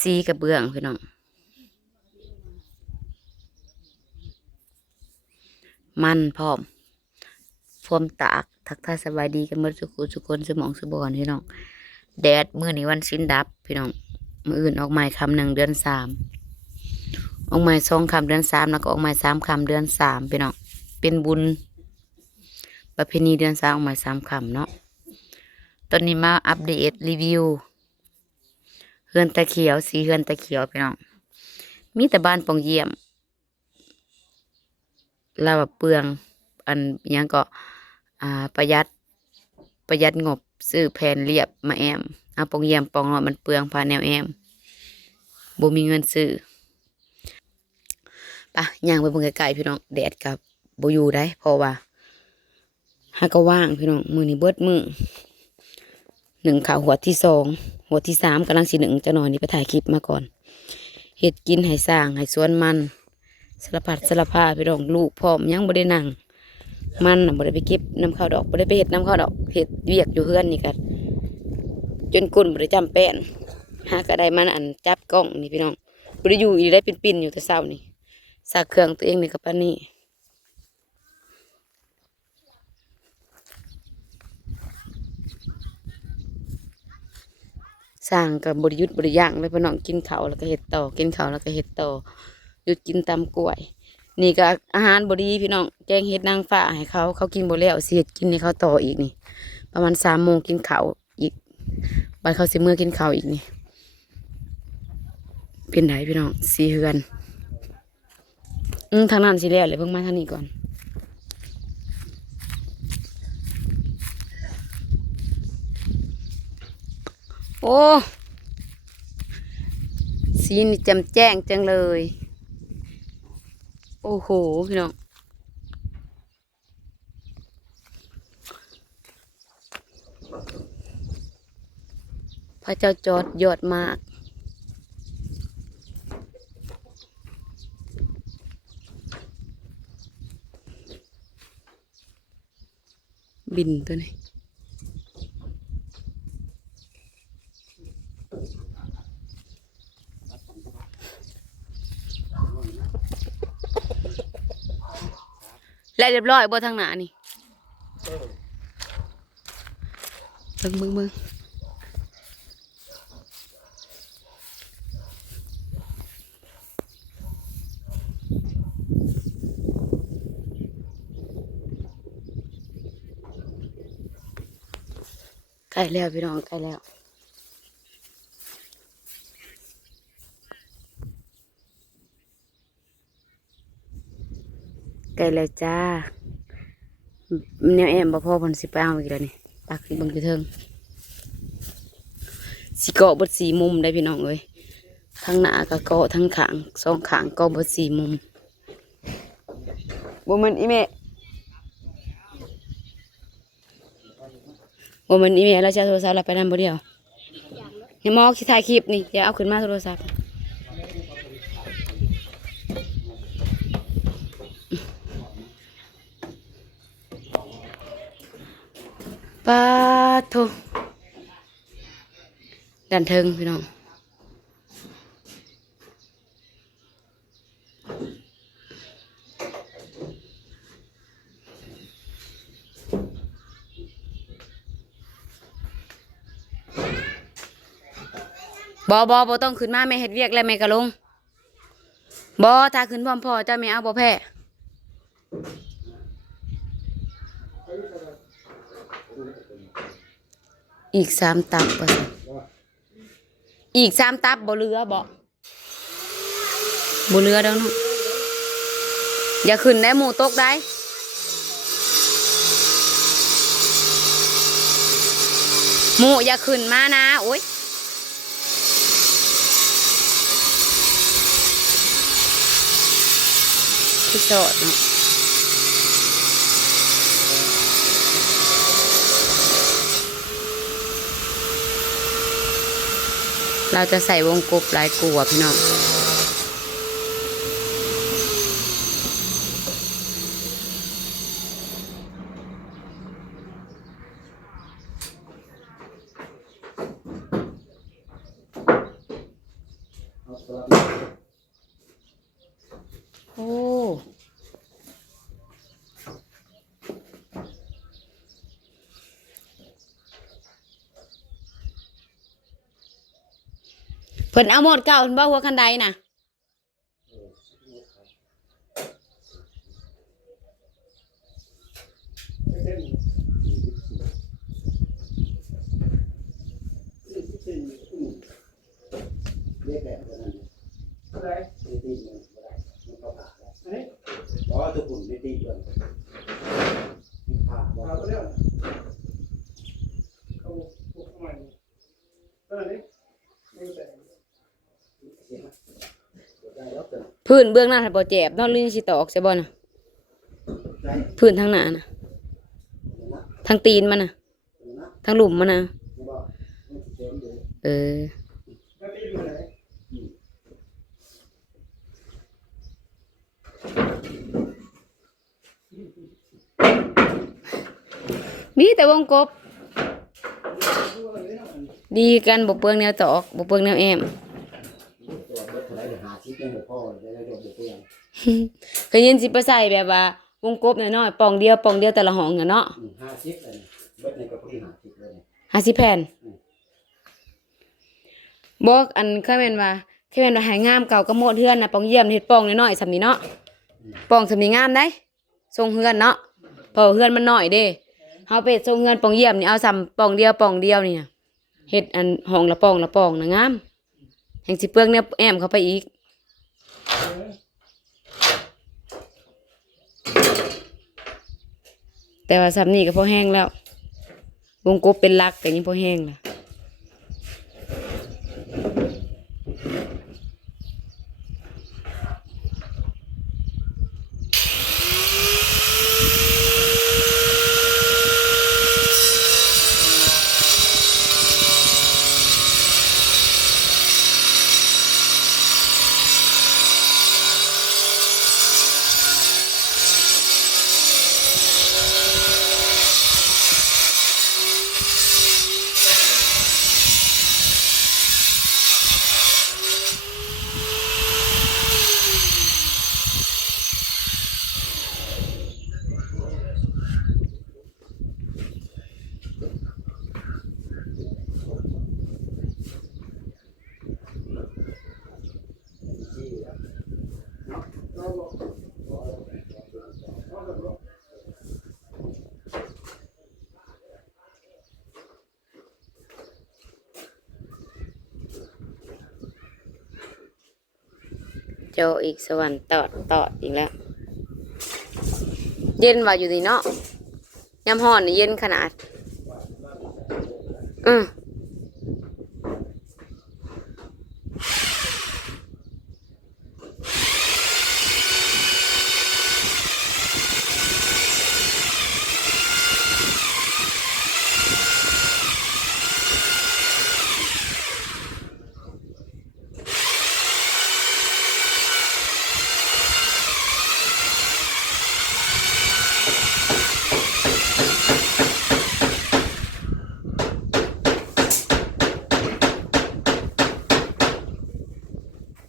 ซีกระเบื้องพี่น้องมันพร้อมพรมตากทักทายสบายดีกันเมื่อทุกคนสมองสบอนพี่น้องแดดมื้อนี้วันสิ้นดับพี่น้องมื้ออื่นออกใหม่คำหนึ่งเดือนสามออกใหม่สองคำเดือนสามแล้วก็ออกใหม่สามคำเดือนสามพี่น้องเป็นบุญประเพณีเดือนสามออกใหม่สามคำเนาะตอนนี้มาอัปเดตรีวิวเฮือนตะเขียวสีเฮือนตะเขียวพี่น้องมีแต่บ้านปองเยี่ยมเราแบบเปลืองอันยังก็ประหยัดงบซื้อแผ่นเรียบมาแอมเอาปองเยี่ยมปองเนาะมันเปลืองพาแนวแอมบ่มีเงินซื้อปะย่างไปเบิ่งไกลๆพี่น้องแดดกับบ่อยู่ได้เพราะว่าหาก็ว่างพี่น้องมือนี้เบิดมือหนึ่งข่าวหัวที่สองหัวที่สามกำลังสิหนึ่งจะนอนนี่ไปถ่ายคลิปมาก่อนเฮ็ดกินให้สร้างให้สวนมันสารพัดสารพาพี่น้องลูกพร้อมยังบ่ได้นั่งมันน่ะบ่ได้ไปเก็บน้ำข้าวดอกบ่ได้ไปเฮ็ดน้ำข้าวดอกเฮ็ดเวียกอยู่เฮือนนี่กันจนก้นบ่ได้จำแป้นหาก็ได้มันอันจับกล้องนี่พี่น้องบ่ได้อยู่อีได้ปิ่นๆอยู่แต่เช้านี่ซักเครื่องตัวเองนี่กับปานนี้สร้างกับบริยุทธ์บริย่างเลยพี่น้องกินข้าวแล้วก็เฮ็ดต่อกินข้าวแล้วก็เฮ็ดต่อหยุดกินตำกล้วยนี่ก็อาหารบดีพี่น้องแกงเฮ็ดนางฟ้าให้เขากินบ่แล้วสิเฮ็ดกินให้เขาต่ออีกนี่ประมาณ3 โมงกินข้าวอีกบัดเขาสิมื้อกินข้าวอีกนี่เป็นไดพี่น้องสีเฮือนทางนั้นสิแล้วเลยเพิ่งมาทางนี้ก่อนโอ้สีนี่แจ่มแจ้งจังเลยโอ้โหพี่น้องพระเจ้าจอดยอดมากบินตัวนี้และเรียบร้อยบ่ทางหน้านี่มึงใกล้แล้วพี่น้องใกล้แล้วใกล้แล้วจ้าแนวแอมบ่พอเพิ่นสิไปเอาอีกแล้วนี่ปักเบิ่งอยู่เทิงสิเกาะเบิด4 มุมได้พี่น้องเอ้ยทั้งหน้าก็เกาะทั้งข้าง2ข้างเกาะเบิด4 มุมบ่แม่นอีแม่บ่แม่นอีแม่แล้วจะโทรศัพท์เราไปนำบ่เดียวนี่หมอสิถ่ายคลิปนี่อย่าเอาขึ้นมาโทรศัพท์ปาโทดันเทิงพี่น้องบ่ต้องขึ้นมาแม่เฮ็ดเวียกแล้วแม่ก็ลงบ่ถ้าขึ้นพร้อมพ่อเจ้าแม่เอาบ่แพ้อีก3 ตับว่าซั่นอีก3 ตับบ่เหลือบ่เหลือดอกเนาะอย่าขึ้นได้หมูตกได้หมูอย่าขึ้นมานะโอ๊ยพี่สอดเนาะเราจะใส่วงกบหลายกลัวพี่น้อง โอ้เพิ่นเอาหมดเก่าเพิ่นบ่หัวคันใดน่ะตัวคุณไม่ตีด้วยมีผ้าบอกเขาเรียกเขาบุกเข้ามานั่นนี่ไม่ใช่พื้นเบื้องหน้าถ้าบ่เจ็บนอนลื่นสิตอกใช่บ่น่ะพื้นทางหน้าน่ะทางตีนมันน่ะทางหลุมมันน่ะเออมีแต่วงกบดีกันบ่เปลืองแนวตอกบ่เปลืองแนวแอมเคยยินสิไปใส่แบบว่าวงกบน้อยๆปองเดียวแต่ละห้องเนาะ50เลยเบิดในกระปุก50เลย50แผ่นบอกอันเคยแม่นว่าให้งามเก่าก็โมดเฮือนน่ะปองเยี่ยมเฮ็ดปองน้อยๆซำนี้เนาะปองซำนี้งามได้ทรงเฮือนเนาะเพราะเฮือนมันน้อยเด้เฮาไปทรงเฮือนปองเยี่ยมนี่เอาซำปองเดียวนี่น่ะเฮ็ดอันห้องละปองน่ะงามแห่งสิเปลืองแนวแอมเข้าไปอีกแต่ว่าซ้ำนี่ก็พอแห้งแล้ววงกบเป็นลักแต่ยังพอแห้งล่ะเจ้าอีกสวรรค์ตอดอีกแล้วเย็นว่าอยู่นี่เนาะยามฮ้อนนี่เย็นขนาด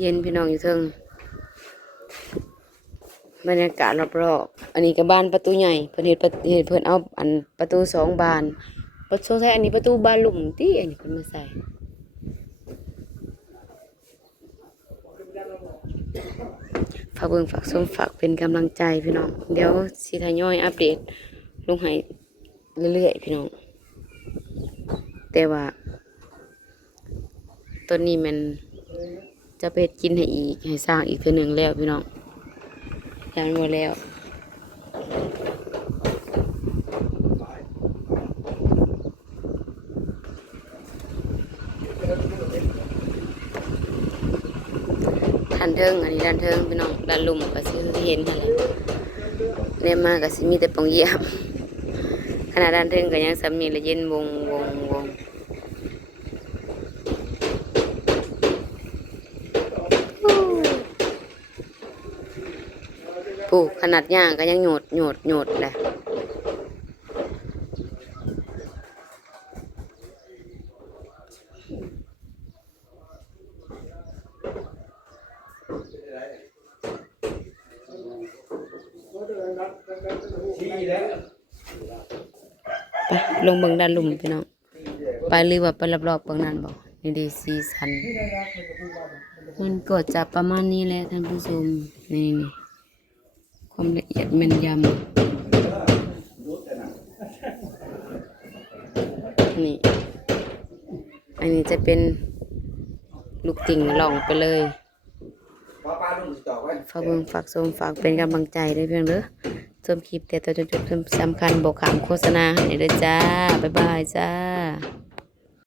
เย็นพี่น้องอยู่เทิงบรรยากาศรอบๆอันนี้ก็บ้านประตูใหญ่เพิ่นเฮ็ดเพิ่นเอาอันประตู2บานประตูใช้อันนี้ประตูบานหลุมติอันนี้เพิ่นมาใส่ฝากเบิ่งฝากชมฝากเป็นกำลังใจพี่น้องเดี๋ยวสิทยอยอัปเดตลงให้เรื่อยๆพี่น้องแต่ว่าตอนนี้มันจะไปกินให้อีกให้สร้างอีกเทื่อนึงแล้วพี่น้องยานบ่แล้วด้านเทิงอันนี้ด้านเทิงพี่น้องด้านลุ่มก็สิเห็นหั่นแหละเนี่ยมาก็สิมีแต่ปองเยี่ยมขณะด้านเทิงก็ยังสำนีละเย็นวงขนาดย่างก็ยังโยดแหละ ลงเบิ่งด้านลุ่มพี่น้องไปหรือว่าไปรอบๆเบิ่งนั้นบ่นี่ดีสีสันมันก็จะประมาณนี้แหละท่านผู้ชมนี่ความละเอียดแม่นยำนี่อันนี้จะเป็นลูกติ่งหล่องไปเลยฝากเบิ่งฝากชมฝากเป็นกำลังใจด้วยเพียงเด้อชมคลิปแต่ตัวจบสำคัญบอกคำโฆษณาให้เด้อจ้าบ๊ายบายจ้า